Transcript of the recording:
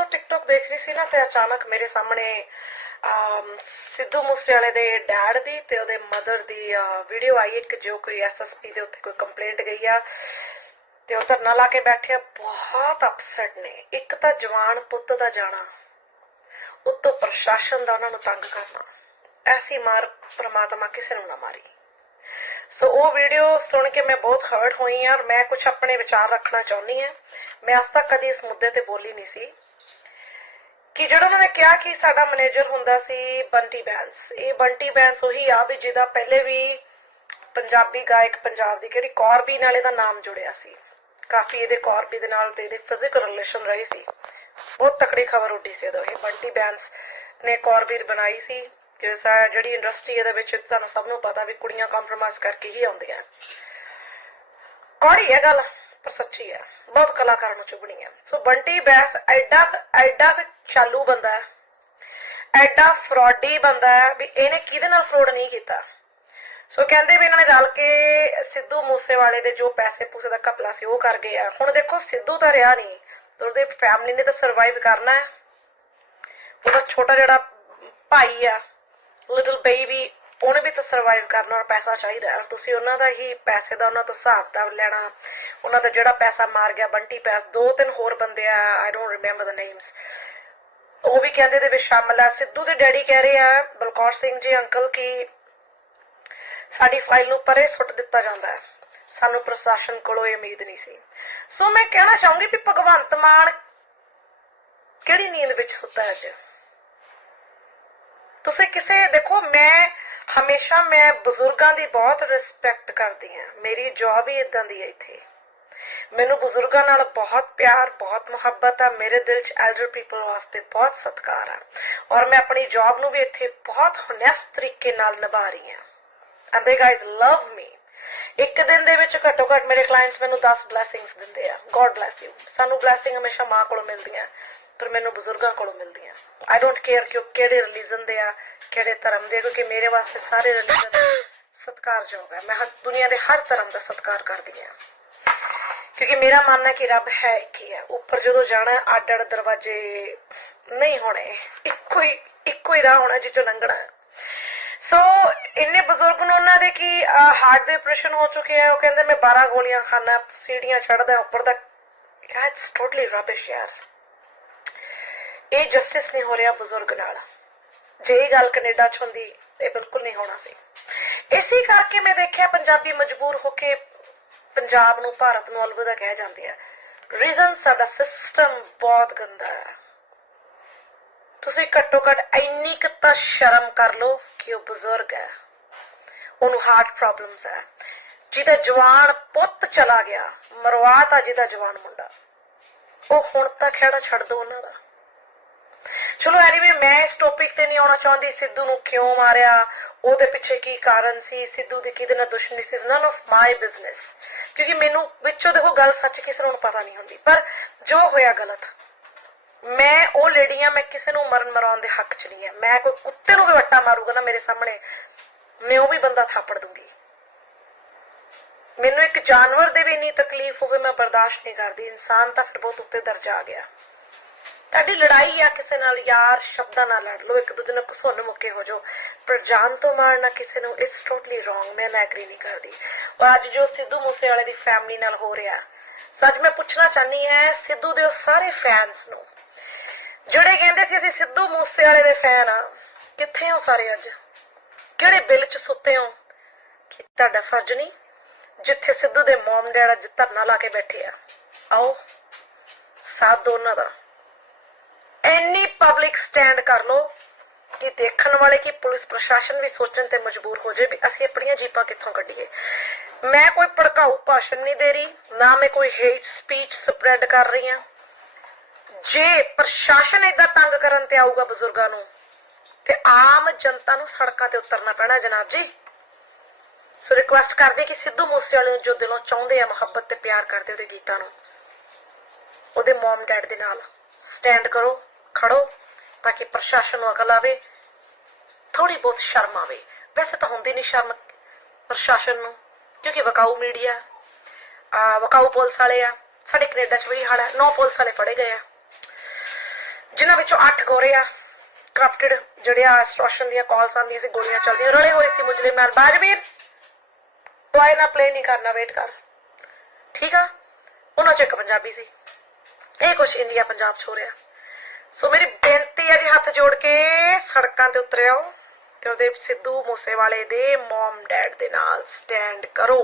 ਜਦੋਂ ਟਿਕਟੌਕ ਦੇਖ ਰਹੀ ਸੀ ਨਾ, ਤੇ ਅਚਾਨਕ ਮੇਰੇ ਸਾਹਮਣੇ ਸਿੱਧੂ ਮੂਸੇਵਾਲੇ ਦੇ ਡੈਡ ਦੀ ਤੇ ਉਹਦੇ ਮਦਰ ਦੀ ਵੀਡੀਓ ਆਈ। ਇੱਕ ਜੋ ਕੋਈ ਐਸਐਸਪੀ ਦੇ ਉੱਤੇ ਕੋਈ ਕੰਪਲੇਂਟ ਗਈ ਆ। ਤੇ ਉਹ ਧਰਨਾ ਲਾ ਕੇ ਬੈਠੇ ਬਹੁਤ ਅਪਸੈਟ ਨੇ। ਇੱਕ ਤਾਂ ਜਵਾਨ ਪੁੱਤ ਦਾ ਜਾਣਾ, ਉੱਤੋਂ ਪ੍ਰਸ਼ਾਸਨ ਦਾ ਉਹਨਾਂ ਨੂੰ ਤੰਗ ਕਰਨਾ। ਐਸੀ ਮਾਰ ਪ੍ਰਮਾਤਮਾ ਕਿਸੇ ਨੂੰ ਨਾ ਮਾਰੀ। ਸੋ ਉਹ ਵੀਡੀਓ ਸੁਣ ਕੇ ਮੈਂ ਬਹੁਤ ਹਰਟ ਹੋਈ ਆ ਔਰ ਮੈਂ ਕੁਝ ਆਪਣੇ ਵਿਚਾਰ ਰੱਖਣਾ ਚਾਹੁੰਦੀ ਆ। ਮੈਂ ਅਜ ਤੱਕ ਕਦੀ ਇਸ ਮੁੱਦੇ ਤੇ ਬੋਲੀ ਨਹੀਂ ਸੀ। ਕਿ ਜਿਹੜਾ ਉਹਨਾਂ ਨੇ ਕਿਹਾ ਕਿ ਸਾਡਾ ਮੈਨੇਜਰ ਹੁੰਦਾ ਸੀ ਬੰਟੀ ਬੈਂਸ। ਇਹ ਬੰਟੀ ਬੈਂਸ ਉਹੀ ਆ ਵੀ ਜਿਹਦਾ ਪਹਿਲੇ ਵੀ ਪੰਜਾਬੀ ਗਾਇਕ ਪੰਜਾਬ ਦੀ ਕਿਹੜੀ ਕੌਰਬੀ ਨਾਲ ਇਹਦਾ ਨਾਮ ਜੁੜਿਆ ਸੀ। ਕਾਫੀ ਇਹਦੇ ਕੌਰਬੀ ਦੇ ਨਾਲ ਤੇ ਇਹਦੇ ਫਿਜ਼ੀਕਲ ਰਿਲੇਸ਼ਨ ਰਹੀ ਸੀ। ਬਹੁਤ ਤਕੜੀ ਖਬਰ ਉੱਡੀ ਸੀ ਉਦੋਂ ਇਹ ਬੰਟੀ ਬੈਂਸ ਨੇ ਕੌਰਬੀ ਬਣਾਈ ਸੀ ਕਿ ਸਾ ਜਿਹੜੀ ਇੰਡਸਟਰੀ ਇਹਦੇ ਵਿੱਚ ਤੁਹਾਨੂੰ ਸਭ ਨੂੰ ਪਤਾ ਵੀ ਕੁੜੀਆਂ ਕੰਪਰੋਮਾਈਜ਼ ਕਰਕੇ ਹੀ ਆਉਂਦੀਆਂ। ਕੌੜੀ ਹੈ ਗੱਲ। ਪਰ ਸੱਚੀ ਹੈ ਬਹੁਤ ਕਲਾਕਾਰਾਂ ਨੂੰ ਚੁਗਣੀ ਹੈ ਸੋ ਬੰਟੀ ਬੈਸ ਐਡਾ ਐਡਾ ਚਾਲੂ ਬੰਦਾ ਹੈ। ਐਡਾ ਫਰਾਡੀ ਬੰਦਾ ਹੈ ਵੀ ਇਹਨੇ ਕਿਹਦੇ ਨਾਲ ਫਰੋਡ ਨਹੀਂ ਕੀਤਾ। ਸੋ ਕਹਿੰਦੇ ਵੀ ਇਹਨਾਂ ਨੇ ਰਲ ਕੇ ਸਿੱਧੂ ਮੂਸੇਵਾਲੇ ਦੇ ਜੋ ਪੈਸੇ ਪੂਸੇ ਦਾ ਘਪਲਾ ਸੀ ਉਹ ਕਰ ਗਏ ਆ। ਹੁਣ ਦੇਖੋ ਸਿੱਧੂ ਤਾਂ ਰਿਹਾ ਨਹੀਂ। ਤੇ ਉਹਦੇ ਫੈਮਿਲੀ ਨੇ ਤਾਂ ਸਰਵਾਈਵ ਕਰਨਾ ਹੈ। ਉਹਦਾ ਛੋਟਾ ਜਿਹੜਾ ਭਾਈ ਆ ਲਿਟਲ ਬੇਬੀ ਉਹਨੇ ਵੀ ਤਾਂ ਸਰਵਾਈਵ ਕਰਨਾ ਔਰ ਪੈਸਾ ਚਾਹੀਦਾ ਹੈ। ਤੁਸੀਂ ਉਹਨਾਂ ਦਾ ਹੀ ਪੈਸੇ ਦਾ ਉਹਨਾਂ ਤੋਂ ਹਿਸਾਬ ਦਾ ਲੈਣਾ। ਉਹਨਾਂ ਦਾ ਜਿਹੜਾ ਪੈਸਾ ਮਾਰ ਗਿਆ, ਬੰਟੀ ਪੈਸ, ਦੋ ਤਿੰਨ ਹੋਰ ਬੰਦੇ ਆ I don't remember the names ਉਹ ਵੀ ਕਹਿੰਦੇ ਦੇ ਵਿੱਚ ਸ਼ਾਮਲ ਆ। ਸਿੱਧੂ ਦੇ ਡੈਡੀ ਕਹਿ ਰਹੇ ਆ, ਬਲਕੌਰ ਸਿੰਘ ਜੀ, ਅੰਕਲ, ਕਿ ਸਾਡੀ ਫਾਈਲ ਨੂੰ ਪਰੇ ਸੁੱਟ ਦਿੱਤਾ ਜਾਂਦਾ ਹੈ। ਸਾਨੂੰ ਪ੍ਰਸ਼ਾਸਨ ਕੋਲੋਂ ਇਹ ਉਮੀਦ ਨਹੀਂ ਸੀ। ਸੋ ਮੈਂ ਕਹਿਣਾ ਚਾਹੂੰਗੀ ਕਿ ਭਗਵੰਤ ਮਾਨ ਕਿਹੜੀ ਨੀਂਦ ਵਿੱਚ ਸੁੱਤਾ ਹੈ ਅੱਜ? ਤੁਸੀਂ ਕਿਸੇ, ਦੇਖੋ, ਮੈਂ ਹਮੇਸ਼ਾ ਮੈਂ ਬਜ਼ੁਰਗਾਂ ਦੀ ਬਹੁਤ ਰਿਸਪੈਕਟ ਕਰਦੀ ਹਾਂ। ਮੇਰੀ ਜੌਬ ਹੀ ਇਦਾਂ ਦੀ ਹੈ ਇੱਥੇ। ਮੈਨੂੰ ਬਜ਼ੁਰਗਾਂ ਨਾਲ ਬਹੁਤ ਪਿਆਰ, ਬਹੁਤ ਮੁਹੱਬਤ ਆ। ਮੇਰੇ ਦਿਲ 'ਚ ਐਲਡਰ ਪੀਪਲ ਵਾਸਤੇ ਬਹੁਤ ਸਤਿਕਾਰ ਆ। ਔਰ ਮੈਂ ਆਪਣੀ ਜੌਬ ਨੂੰ ਵੀ ਇੱਥੇ ਬਹੁਤ ਹੋਨੈਸਟ ਤਰੀਕੇ ਨਾਲ ਨਿਭਾ ਰਹੀ ਹਾਂ। And they guys love me ਇੱਕ ਦਿਨ ਦੇ ਵਿੱਚ ਘੱਟੋ ਘੱਟ ਮੇਰੇ ਕਲਾਇੰਟਸ ਮੈਨੂੰ 10 ਬਲੇਸਿੰਗਸ ਦਿੰਦੇ ਆ। ਗੋਡ ਬlesਸ ਯੂ ਸਾਨੂੰ ਬਲੇਸਿੰਗ ਹਮੇਸ਼ਾ ਮਾਂ ਕੋਲੋਂ ਮਿਲਦੀਆਂ, ਪਰ ਮੈਨੂੰ ਬਜ਼ੁਰਗਾਂ ਕੋਲੋਂ ਮਿਲਦੀਆਂ। ਆਈ ਡੋਨਟ ਕੇਅਰ ਕਿ ਉਹ ਕਿਹੜੇ ਰਿਲੀਜਨ ਦੇ ਆ, ਕਿਹੜੇ ਧਰਮ ਦੇ ਕਿਉਂਕਿ ਮੇਰੇ ਵਾਸਤੇ ਸਾਰੇ ਰਿਲੀਜਨ ਸਤਿਕਾਰਯੋਗ ਹੈ ਮੈਂ ਹਰ ਦੁਨੀਆ ਦੇ ਹਰ ਧਰਮ ਦਾ ਸਤਿਕਾਰ ਕਰਦੀ ਆ ਕਿਉਂਕਿ ਮੇਰਾ ਮੰਨਣਾ ਹੈ ਕਿ ਰੱਬ ਹੈ ਇੱਕ ਹੀ ਹੈ ਉੱਪਰ ਜਦੋਂ ਜਾਣਾ ਅੱਡ ਅੱਡ ਦਰਵਾਜ਼ੇ ਨਹੀਂ ਹੋਣੇ। ਇੱਕੋ ਹੀ ਇੱਕੋ ਹੀ ਰਾਹ ਹੋਣਾ ਜਿੱਚੋਂ ਲੰਘਣਾ ਹੈ। ਸੋ ਇੰਨੇ ਬਜ਼ੁਰਗ ਨੂੰ ਉਹਨਾਂ ਦੇ ਕੀ ਹਾਰਟ ਦੇ ਆਪਰੇਸ਼ਨ ਹੋ ਚੁੱਕੇ ਆ। ਉਹ ਕਹਿੰਦੇ, ਮੈਂ 12 ਗੋਲੀਆਂ ਖਾਣਾ ਸੀੜੀਆਂ ਚੜਦਾ ਉੱਪਰ ਤੱਕ। ਇਟਸ ਟੋਟਲੀ ਰਬਿਸ਼ ਯਾਰ। ਇਹ ਜਸਟਿਸ ਨਹੀਂ ਹੋ ਰਿਹਾ ਬਜ਼ੁਰਗ ਨਾਲ। ਜੇ ਇਹ ਗੱਲ ਕੈਨੇਡਾ ਚ ਹੁੰਦੀ, ਇਹ ਬਿਲਕੁਲ ਨਹੀਂ ਹੋਣਾ ਸੀ। ਇਸੇ ਕਰਕੇ ਮੈਂ ਦੇਖਿਆ ਪੰਜਾਬੀ ਮਜਬੂਰ ਹੋ ਕੇ ਪੰਜਾਬ ਨੂੰ, ਭਾਰਤ ਨੂੰ ਅਲਵਿਦਾ ਕਹਿ ਜਾਂਦੇ ਆ ਰੀਜ਼ਨ ਸਾਡਾ ਸਿਸਟਮ ਬਹੁਤ ਗੰਦਾ ਹੈ। ਤੁਸੀਂ ਘੱਟੋ ਘੱਟ ਇੰਨੀ ਕੁ ਤਾਂ ਸ਼ਰਮ ਕਰ ਲਓ ਕਿ ਉਹ ਬਜ਼ੁਰਗ ਹੈ। ਉਹਨੂੰ ਹਾਰਟ ਪ੍ਰੋਬਲਮਸ ਹੈ। ਜਿਹਦਾ ਜਵਾਨ ਪੁੱਤ ਚਲਾ ਗਿਆ ਮਰਵਾਤਾ ਜਿਹਦਾ ਜਵਾਨ ਮੁੰਡਾ। ਉਹ ਹੁਣ ਤਾਂ ਖੇੜਾ ਛੱਡ ਦੋ ਉਹਨਾਂ ਦਾ। ਚਲੋ ਐਨੀਵੇ ਮੈਂ ਇਸ ਟੌਪਿਕ ਤੇ ਨਹੀਂ ਆਉਣਾ ਚਾਹੁੰਦੀ। ਸਿੱਧੂ ਨੂੰ ਕਿਉਂ ਮਾਰਿਆ? ਉਹਦੇ ਪਿੱਛੇ ਕੀ ਕਾਰਨ ਸੀ? ਸਿੱਧੂ ਦੀ ਕਿਹਦੇ ਨਾਲ ਦੁਸ਼ਮਣੀ ਸੀ? ਨਨ ਆਫ ਮਾਈ ਬਿਜ਼ਨਸ ਕਿਉਂਕਿ ਮੈਨੂੰ ਵਿੱਚੋਂ ਦੇਖੋ ਗੱਲ ਸੱਚ ਕਿਸੇ ਨੂੰ ਪਤਾ ਨਹੀਂ ਹੁੰਦੀ। ਪਰ ਜੋ ਹੋਇਆ ਗਲਤ, ਮੈਂ ਉਹ ਲੇਡੀ ਆ ਮੈਂ ਕਿਸੇ ਨੂੰ ਮਰਨ ਮਰਾਉਣ ਦੇ ਹੱਕ 'ਚ ਨਹੀਂ ਆ ਮੈਂ ਕੋਈ ਕੁੱਤੇ ਨੂੰ ਵੀ ਵੱਟਾ ਮਾਰੂਗਾ ਨਾ ਮੇਰੇ ਸਾਹਮਣੇ, ਮੈਂ ਉਹ ਵੀ ਬੰਦਾ ਥਾਪੜ ਦੂੰਗੀ। ਮੈਨੂੰ ਇੱਕ ਜਾਨਵਰ ਦੇ ਵੀ ਇੰਨੀ ਤਕਲੀਫ ਹੋਵੇ, ਮੈਂ ਬਰਦਾਸ਼ਤ ਨਹੀਂ ਕਰਦੀ। ਇਨਸਾਨ ਤਾਂ ਫਿਰ ਬਹੁਤ ਉੱਤੇ ਦਰਜਾ ਆ ਗਿਆ। ਤੁਹਾਡੀ ਲੜਾਈ ਆ ਕਿਸੇ ਨਾਲ ਯਾਰ, ਸ਼ਬਦਾਂ ਨਾਲ ਲੜ ਲਓ, ਇੱਕ ਦੂਜੇ ਨਾਲ ਘਸੁੰਨ ਮੁੱਕੇ ਹੋ ਜਾਓ। ਪਰ ਜਾਨ ਤੋਂ ਮਾਰਨਾ ਕਿਸੇ ਨੂੰ ਇਟਸ ਟੋਟਲੀ ਰੋਂਗ ਮੈਂ ਐਗਰੀ ਨਹੀਂ ਕਰਦੀ। ਔਰ ਅੱਜ ਜੋ ਸਿੱਧੂ ਮੂਸੇਵਾਲੇ ਦੀ ਫੈਮਿਲੀ ਨਾਲ ਹੋ ਰਿਹਾ, ਸੋ ਅੱਜ ਮੈਂ ਪੁੱਛਣਾ ਚਾਹਨੀ ਹੈ, ਸਿੱਧੂ ਦੇ ਸਾਰੇ ਫੈਨਸ ਨੂੰ। ਜਿਹੜੇ ਕਹਿੰਦੇ ਸੀ, ਅਸੀਂ ਸਿੱਧੂ ਮੂਸੇਵਾਲੇ ਦੇ ਫੈਨ ਆ, ਕਿੱਥੇ ਹੋ ਸਾਰੇ ਅੱਜ? ਕਿਹੜੇ ਬਿੱਲ 'ਚ ਸੁੱਤੇ ਹੋ? ਕਿ ਤੁਹਾਡਾ ਫਰਜ਼ ਨਹੀਂ? ਜਿੱਥੇ ਸਿੱਧੂ ਦੇ ਮਮ ਡੈਡ ਅੱਜ ਧਰਨਾ ਲਾ ਕੇ ਬੈਠੇ ਆ। ਆਓ, ਸਾਥ ਦੋ ਉਹਨਾਂ ਦਾ। ਇੰਨੀ ਪਬਲਿਕ ਸਟੈਂਡ ਕਰ ਲੋ ਕਿ ਦੇਖਣ ਵਾਲੇ ਕੀ ਪੁਲਿਸ ਪ੍ਰਸ਼ਾਸਨ ਵੀ ਸੋਚਣ ਤੇ ਮਜਬੂਰ ਹੋ ਜਾਏ ਵੀ ਅਸੀਂ ਆਪਣੀਆਂ ਜੀਪਾਂ ਕਿੱਥੋਂ ਕੱਢੀਏ। ਮੈਂ ਕੋਈ ਭੜਕਾਊ ਭਾਸ਼ਣ ਨਹੀਂ ਦੇ ਰਹੀ, ਨਾ ਮੈਂ ਕੋਈ ਹੇਟ ਸਪੀਚ ਸਪਰੈਡ ਕਰ ਰਹੀ ਹਾਂ। ਜੇ ਪ੍ਰਸ਼ਾਸਨ ਏਦਾਂ ਤੰਗ ਕਰਨ ਤੇ ਆਊਗਾ ਬਜ਼ੁਰਗਾਂ ਨੂੰ, ਤੇ ਆਮ ਜਨਤਾ ਨੂੰ ਸੜਕਾਂ ਤੇ ਉਤਰਨਾ ਪੈਣਾ ਜਨਾਬ ਜੀ। ਸੋ ਰਿਕੁਐਸਟ ਕਰਦੇ ਕਿ ਸਿੱਧੂ ਮੂਸੇਵਾਲੇ ਨੂੰ ਜੋ ਦਿਲੋਂ ਚਾਹੁੰਦੇ ਆ ਮੁਹੱਬਤ ਤੇ ਪਿਆਰ ਕਰਦੇ ਉਹਦੇ ਗੀਤਾਂ ਨੂੰ, ਉਹਦੇ ਮਮ ਡੈਡ ਦੇ ਨਾਲ ਸਟੈਂਡ ਕਰੋ। ਖੜੋ ਤਾਂ ਕਿ ਪ੍ਰਸ਼ਾਸਨ ਨੂੰ ਅਕਲ ਆਵੇ। ਥੋੜੀ ਬਹੁਤ ਸ਼ਰਮ ਆਵੇ। ਵੈਸੇ ਤਾਂ ਹੁੰਦੀ ਨਹੀਂ ਸ਼ਰਮ ਪ੍ਰਸ਼ਾਸਨ ਨੂੰ, ਕਿਉਂਕਿ ਵਕਾਊ ਮੀਡੀਆ, ਆ, ਵਕਾਊ ਪੁਲਿਸ ਵਾਲੇ ਆ। ਸਾਡੇ ਕੈਨੇਡਾ 'ਚ ਵੀ ਹਾਲ ਹੈ, ਨੌ ਪੁਲਿਸ ਵਾਲੇ ਫੜੇ ਗਏ ਆ। ਜਿਨ੍ਹਾਂ ਵਿੱਚੋਂ 8 ਗੋਰੇ ਆ। ਕਰਪਟਡ ਜਿਹੜੇ ਆ ਐਕਸਟ੍ਰੈਸ਼ਨ ਦੀਆਂ ਕਾਲਸ ਆਉਂਦੀਆਂ ਸੀ, ਗੋਲੀਆਂ ਚੱਲਦੀਆਂ। ਰਲੇ ਹੋਏ ਸੀ ਮੁਜਲੇ ਨਾਲ। ਬਾਜਵੀਰ ਟੋਏ ਨਾ ਪਲੇ ਨਹੀਂ ਕਰਨਾ ਵੇਟ ਕਰ। ਠੀਕ ਆ? ਉਹਨਾਂ ਚ ਇੱਕ ਪੰਜਾਬੀ ਸੀ। ਇਹ ਕੁਛ ਇੰਡੀਆ, ਪੰਜਾਬ ਚ ਹੋ ਰਿਹਾ। ਸੋ ਮੇਰੀ ਬੇਨਤੀ ਹੈ ਜੀ ਹੱਥ ਜੋੜ ਕੇ ਸੜਕਾਂ ਤੇ ਉਤਰਿਓ ਤੇ ਉਹਦੇ ਸਿੱਧੂ ਮੂਸੇਵਾਲੇ ਦੇ ਮਮ ਡੈਡ ਦੇ ਨਾਲ ਸਟੈਂਡ ਕਰੋ।